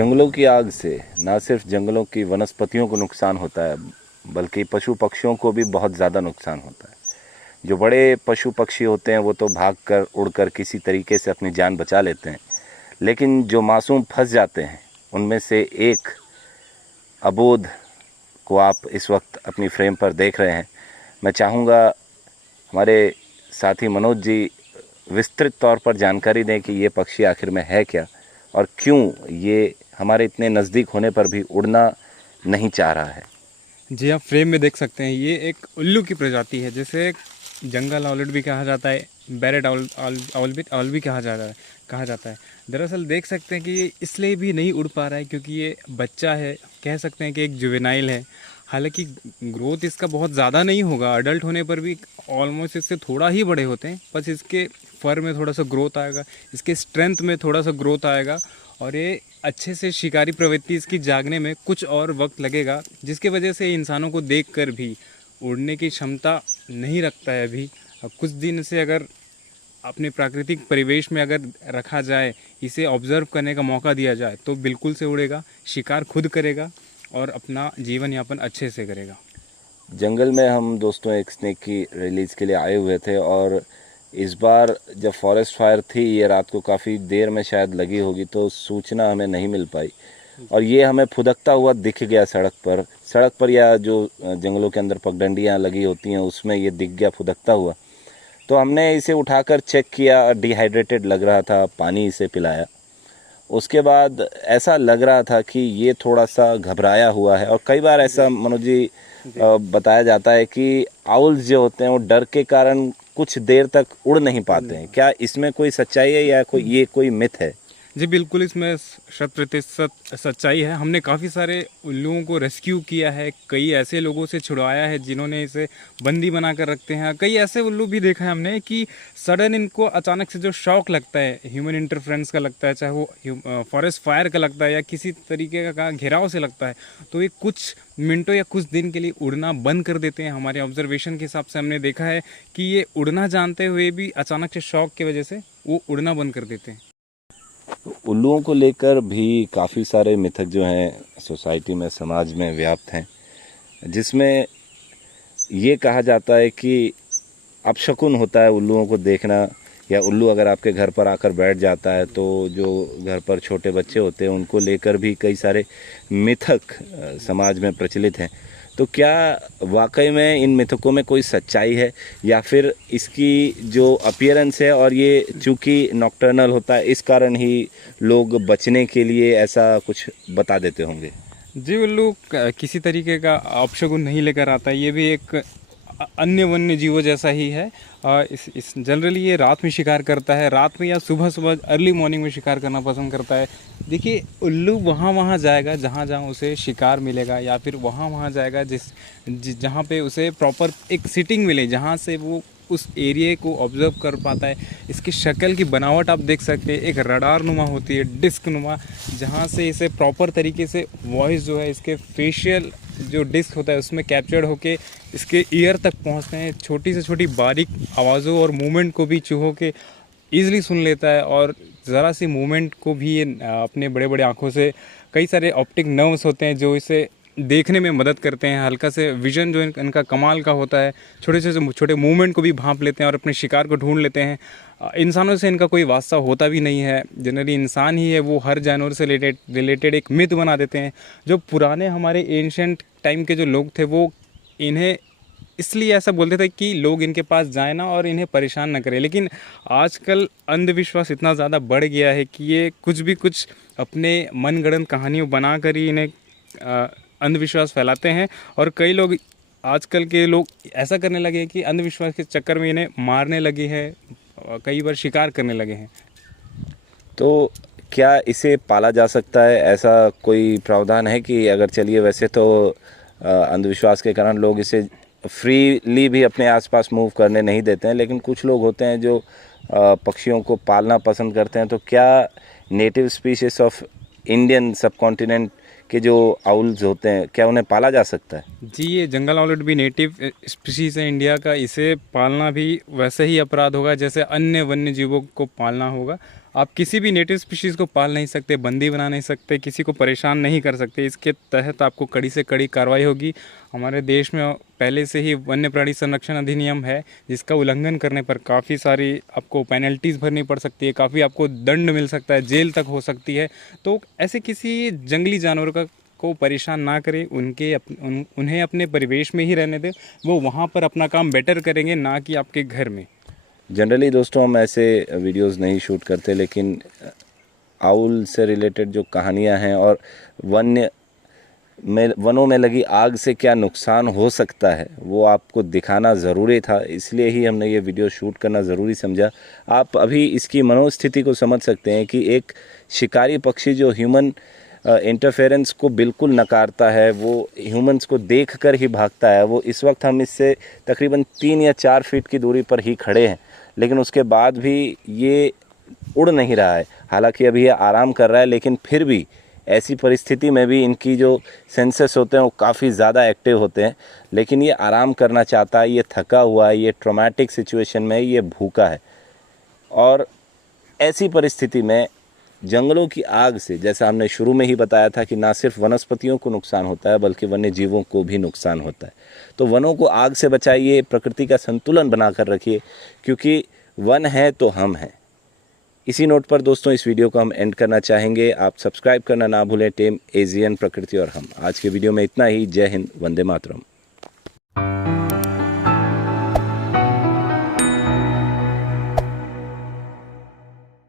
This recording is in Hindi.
जंगलों की आग से ना सिर्फ जंगलों की वनस्पतियों को नुकसान होता है, बल्कि पशु पक्षियों को भी बहुत ज़्यादा नुकसान होता है। जो बड़े पशु पक्षी होते हैं वो तो भागकर उड़कर किसी तरीके से अपनी जान बचा लेते हैं, लेकिन जो मासूम फंस जाते हैं उनमें से एक अबोध को आप इस वक्त अपनी फ्रेम पर देख रहे हैं। मैं चाहूँगा हमारे साथी मनोज जी विस्तृत तौर पर जानकारी दें कि ये पक्षी आखिर में है क्या और क्यों ये हमारे इतने नज़दीक होने पर भी उड़ना नहीं चाह रहा है। जी, आप फ्रेम में देख सकते हैं, ये एक उल्लू की प्रजाति है, जिसे जंगल आउलेट भी कहा जाता है, बैरेट आउल भी कहा जाता है। दरअसल देख सकते हैं कि ये इसलिए भी नहीं उड़ पा रहा है क्योंकि ये बच्चा है, कह सकते हैं कि एक जुवेनाइल है। हालांकि ग्रोथ इसका बहुत ज़्यादा नहीं होगा, अडल्ट होने पर भी ऑलमोस्ट इससे थोड़ा ही बड़े होते हैं, बस इसके फर में थोड़ा सा ग्रोथ आएगा, इसके स्ट्रेंथ में थोड़ा सा ग्रोथ आएगा और ये अच्छे से शिकारी प्रवृत्ति इसकी जागने में कुछ और वक्त लगेगा, जिसके वजह से इंसानों को देखकर भी उड़ने की क्षमता नहीं रखता है अभी। कुछ दिन से अगर अपने प्राकृतिक परिवेश में अगर रखा जाए, इसे ऑब्ज़र्व करने का मौका दिया जाए तो बिल्कुल से उड़ेगा, शिकार खुद करेगा और अपना जीवन यापन अच्छे से करेगा। जंगल में हम दोस्तों एक स्नेक की रिलीज़ के लिए आए हुए थे और इस बार जब फॉरेस्ट फायर थी, ये रात को काफ़ी देर में शायद लगी होगी, तो सूचना हमें नहीं मिल पाई और ये हमें फुदकता हुआ दिख गया सड़क पर या जो जंगलों के अंदर पगडंडियाँ लगी होती हैं उसमें ये दिख गया फुदकता हुआ। तो हमने इसे उठाकर चेक किया, डिहाइड्रेटेड लग रहा था, पानी इसे पिलाया। उसके बाद ऐसा लग रहा था कि ये थोड़ा सा घबराया हुआ है और कई बार ऐसा मनोज जी बताया जाता है कि आउल्स जो होते हैं वो डर के कारण कुछ देर तक उड़ नहीं पाते हैं। क्या इसमें कोई सच्चाई है या कोई मिथ है? जी बिल्कुल, इसमें 100% सच्चाई है। हमने काफ़ी सारे उल्लुओं को रेस्क्यू किया है, कई ऐसे लोगों से छुड़वाया है जिन्होंने इसे बंदी बना कर रखते हैं। कई ऐसे उल्लू भी देखा है हमने कि सडन इनको अचानक से जो शौक लगता है, ह्यूमन इंटरफ्रेंस का लगता है, चाहे वो फॉरेस्ट फायर का लगता है या किसी तरीके का घेराव से लगता है, तो ये कुछ मिनटों या कुछ दिन के लिए उड़ना बंद कर देते हैं। हमारे ऑब्जर्वेशन के हिसाब से हमने देखा है कि ये उड़ना जानते हुए भी अचानक से शौक की वजह से वो उड़ना बंद कर देते हैं। उल्लुओं को लेकर भी काफ़ी सारे मिथक जो हैं सोसाइटी में, समाज में व्याप्त हैं, जिसमें ये कहा जाता है कि अपशकुन होता है उल्लुओं को देखना, या उल्लू अगर आपके घर पर आकर बैठ जाता है तो जो घर पर छोटे बच्चे होते हैं उनको लेकर भी कई सारे मिथक समाज में प्रचलित हैं। तो क्या वाकई में इन मिथकों में कोई सच्चाई है या फिर इसकी जो अपीयरेंस है और ये चूँकि नॉकटर्नल होता है इस कारण ही लोग बचने के लिए ऐसा कुछ बता देते होंगे? जी, उल्लू किसी तरीके का अपशगुन नहीं लेकर आता है, ये भी एक अन्य वन्य जीवों जैसा ही है। इस जनरली ये रात में शिकार करता है, रात में या सुबह सुबह अर्ली मॉर्निंग में शिकार करना पसंद करता है। देखिए, उल्लू वहाँ जाएगा जहाँ उसे शिकार मिलेगा, या फिर वहाँ जाएगा जहाँ पे उसे प्रॉपर एक सिटिंग मिले, जहाँ से वो उस एरिया को ऑब्जर्व कर पाता है। इसकी शक्ल की बनावट आप देख सकते हैं, एक रडार नुमा होती है, डिस्क नुमा, जहाँ से इसे प्रॉपर तरीके से वॉइस जो है इसके फेशियल जो डिस्क होता है उसमें कैप्चर्ड होके इसके ईयर तक पहुँचते हैं। छोटी से छोटी बारीक आवाज़ों और मूवमेंट को भी चूहों के ईज़िली सुन लेता है और ज़रा सी मूवमेंट को भी ये अपने बड़े बड़े आँखों से, कई सारे ऑप्टिक नर्व्स होते हैं जो इसे देखने में मदद करते हैं। हल्का से विजन जो इनका कमाल का होता है, छोटे से छोटे मूवमेंट को भी भांप लेते हैं और अपने शिकार को ढूंढ लेते हैं। इंसानों से इनका कोई वास्ता होता भी नहीं है, जनरली इंसान ही है वो हर जानवर से रिलेटेड एक मिथ बना देते हैं। जो पुराने हमारे एंशंट टाइम के जो लोग थे वो इन्हें इसलिए ऐसा बोलते थे कि लोग इनके पास जाए ना और इन्हें परेशान ना करें। लेकिन आजकल अंधविश्वास इतना ज़्यादा बढ़ गया है कि ये कुछ अपने मनगढ़ंत कहानियों बना कर ही इन्हें अंधविश्वास फैलाते हैं। और कई लोग, आजकल के लोग ऐसा करने लगे हैं कि अंधविश्वास के चक्कर में इन्हें मारने लगे हैं, कई बार शिकार करने लगे हैं। तो क्या इसे पाला जा सकता है? ऐसा कोई प्रावधान है कि अगर, चलिए वैसे तो अंधविश्वास के कारण लोग इसे फ्रीली भी अपने आसपास मूव करने नहीं देते हैं, लेकिन कुछ लोग होते हैं जो पक्षियों को पालना पसंद करते हैं। तो क्या नेटिव स्पीशीज ऑफ इंडियन सब कॉन्टिनेंट के जो आउल्स होते हैं, क्या उन्हें पाला जा सकता है? जी, ये जंगल आउलेट भी नेटिव स्पीशीज़ है इंडिया का, इसे पालना भी वैसे ही अपराध होगा जैसे अन्य वन्य जीवों को पालना होगा। आप किसी भी नेटिव स्पीशीज़ को पाल नहीं सकते, बंदी बना नहीं सकते, किसी को परेशान नहीं कर सकते। इसके तहत आपको कड़ी से कड़ी कार्रवाई होगी। हमारे देश में पहले से ही वन्य प्राणी संरक्षण अधिनियम है, जिसका उल्लंघन करने पर काफ़ी सारी आपको पेनल्टीज़ भरनी पड़ सकती है, काफ़ी आपको दंड मिल सकता है, जेल तक हो सकती है। तो ऐसे किसी जंगली जानवर को परेशान ना करें, उन्हें अपने परिवेश में ही रहने दें। वो वहाँ पर अपना काम बेटर करेंगे, ना कि आपके घर में। जनरली दोस्तों हम ऐसे वीडियोस नहीं शूट करते, लेकिन आउल से रिलेटेड जो कहानियां हैं और वनों में लगी आग से क्या नुकसान हो सकता है वो आपको दिखाना ज़रूरी था, इसलिए ही हमने ये वीडियो शूट करना ज़रूरी समझा। आप अभी इसकी मनोस्थिति को समझ सकते हैं कि एक शिकारी पक्षी जो ह्यूमन इंटरफेरेंस को बिल्कुल नकारता है, वो ह्यूमंस को देखकर ही भागता है। वो इस वक्त हम इससे तकरीबन 3 या 4 फीट की दूरी पर ही खड़े हैं, लेकिन उसके बाद भी ये उड़ नहीं रहा है। हालांकि अभी ये आराम कर रहा है, लेकिन फिर भी ऐसी परिस्थिति में भी इनकी जो सेंसेस होते हैं वो काफ़ी ज़्यादा एक्टिव होते हैं। लेकिन ये आराम करना चाहता है, ये थका हुआ है, ये ट्रॉमेटिक सिचुएशन में ये भूखा है। और ऐसी परिस्थिति में जंगलों की आग से, जैसा हमने शुरू में ही बताया था कि ना सिर्फ वनस्पतियों को नुकसान होता है बल्कि वन्य जीवों को भी नुकसान होता है। तो वनों को आग से बचाइए, प्रकृति का संतुलन बनाकर रखिए, क्योंकि वन है तो हम हैं। इसी नोट पर दोस्तों इस वीडियो को हम एंड करना चाहेंगे। आप सब्सक्राइब करना ना भूलें, टेम एशियन प्रकृति और हम। आज के वीडियो में इतना ही। जय हिंद, वंदे मातरम।